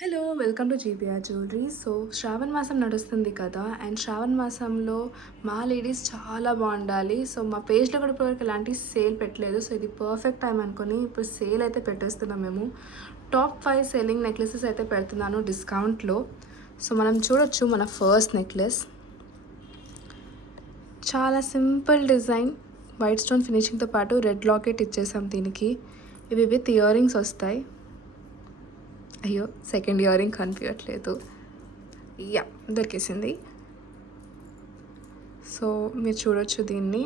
Hello welcome to GBR jewellery. So శ్రావణ మాసం నడుస్తుంది కదా, అండ్ శ్రావణ మాసంలో మా లేడీస్ చాలా బాగుండాలి. సో మా పేజ్లో కూడా ఇప్పటివరకు ఎలాంటి సేల్ పెట్టలేదు. సో ఇది పర్ఫెక్ట్ టైం అనుకొని ఇప్పుడు సేల్ అయితే పెట్టేస్తున్నాం. మేము టాప్ 5 సెల్లింగ్ నెక్లెసెస్ అయితే పెడుతున్నాను డిస్కౌంట్లో. సో మనం చూడొచ్చు మన ఫస్ట్ నెక్లెస్ చాలా సింపుల్ డిజైన్, వైట్ స్టోన్ ఫినిషింగ్తో పాటు రెడ్ లాకెట్ ఇచ్చేసాం దీనికి. ఇవి విత్ ఇయర్ రింగ్స్ వస్తాయి. అయ్యో సెకండ్ ఇయర్ రింగ్ కనిపించట్లేదు. యా దొరికేసింది. సో మీరు చూడొచ్చు దీన్ని.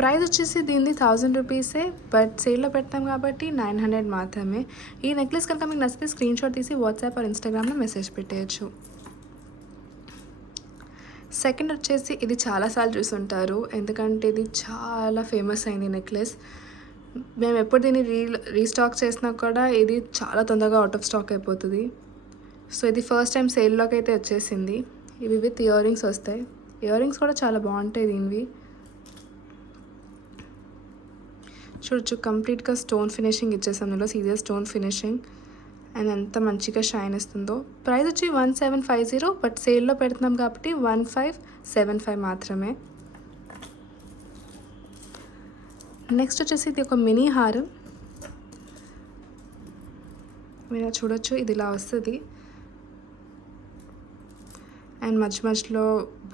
ప్రైస్ వచ్చేసి దీన్ని 1000 రూపీసే, బట్ సేల్లో పెడతాం కాబట్టి 900 మాత్రమే. ఈ నెక్లెస్ కనుక మీకు నచ్చితే స్క్రీన్ షాట్ తీసి వాట్సాప్ ఆర్ ఇన్స్టాగ్రామ్లో మెసేజ్ పెట్టేయచ్చు. సెకండ్ వచ్చేసి ఇది చాలాసార్లు చూసుంటారు, ఎందుకంటే ఇది చాలా ఫేమస్ అయింది నెక్లెస్. మేము ఎప్పుడు దీన్ని రీస్టాక్ చేసినా కూడా ఇది చాలా తొందరగా అవుట్ ఆఫ్ స్టాక్ అయిపోతుంది. సో ఇది ఫస్ట్ టైం సేల్లోకి అయితే వచ్చేసింది. ఇవి విత్ ఇయర్ రింగ్స్ వస్తాయి. ఇయర్ రింగ్స్ కూడా చాలా బాగుంటాయి దీనివి. చూడొచ్చు కంప్లీట్గా స్టోన్ ఫినిషింగ్ ఇచ్చేసాం. ఇందులో సీరియస్ స్టోన్ ఫినిషింగ్ అండ్ ఎంత మంచిగా షైన్ ఇస్తుందో. ప్రైస్ వచ్చి 1750, బట్ సేల్లో పెడుతున్నాం కాబట్టి 1575 మాత్రమే. నెక్స్ట్ వచ్చేసి ఇది ఒక మినీ హారం. మీరు చూడొచ్చు ఇది ఇలా వస్తుంది, అండ్ మధ్యలో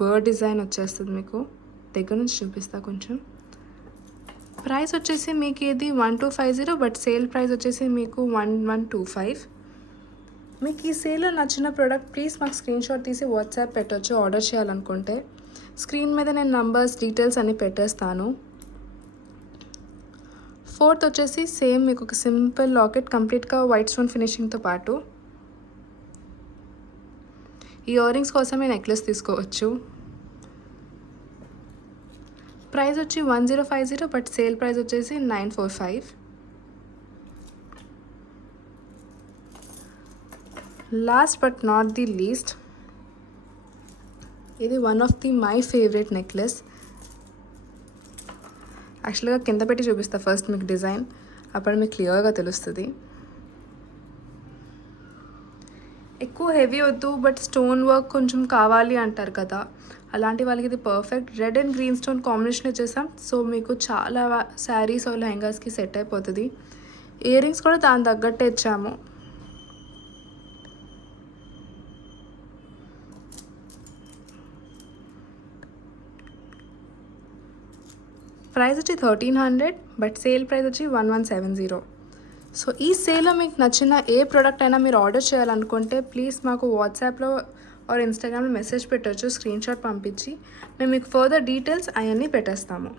బర్డ్ డిజైన్ వచ్చేస్తుంది. మీకు దగ్గర నుంచి చూపిస్తా కొంచెం. ప్రైస్ వచ్చేసి మీకు ఇది 1250, బట్ సేల్ ప్రైస్ వచ్చేసి మీకు 1125. మీకు ఈ సేల్లో నచ్చిన ప్రోడక్ట్ ప్లీజ్ మాకు స్క్రీన్ షాట్ తీసి వాట్సాప్ పెట్టవచ్చు ఆర్డర్ చేయాలనుకుంటే. స్క్రీన్ మీద నేను నంబర్స్ డీటెయిల్స్ అన్నీ పెట్టేస్తాను. ఫోర్త్ వచ్చేసి సేమ్ మీకు ఒక సింపుల్ లాకెట్, కంప్లీట్గా వైట్ స్టోన్ ఫినిషింగ్తో పాటు. ఈ ఇయర్ రింగ్స్ కోసమే నెక్లెస్ తీసుకోవచ్చు. ప్రైస్ వచ్చి 1050, బట్ సేల్ ప్రైస్ వచ్చేసి 945. Last but not the least, ఇది one of the my favourite necklace. యాక్చువల్గా కింద పెట్టి చూపిస్తా ఫస్ట్ మీకు డిజైన్, అప్పుడు మీకు క్లియర్గా తెలుస్తుంది. ఎక్కువ హెవీ వద్దు, బట్ స్టోన్ వర్క్ కొంచెం కావాలి అంటారు కదా, అలాంటి వాళ్ళకి ఇది perfect. Red and green stone combination ఇచ్చేసాం. సో మీకు చాలా శారీస్ లెహంగాస్కి సెట్ అయిపోతుంది. ఇయర్ రింగ్స్ కూడా దాని తగ్గట్టే ఇచ్చాము. ప్రైస్ వచ్చి 1300, బట్ సేల్ ప్రైస్ వచ్చి 1170. సో ఈ సేల్లో మీకు నచ్చిన ఏ ప్రోడక్ట్ అయినా మీరు ఆర్డర్ చేయాలనుకుంటే ప్లీజ్ మాకు వాట్సాప్లో ఆర్ ఇన్స్టాగ్రామ్లో మెసేజ్ పెట్టవచ్చు, స్క్రీన్ షాట్ పంపించి మేము మీకు ఫర్దర్ డీటెయిల్స్ అవన్నీ పెట్టేస్తాము.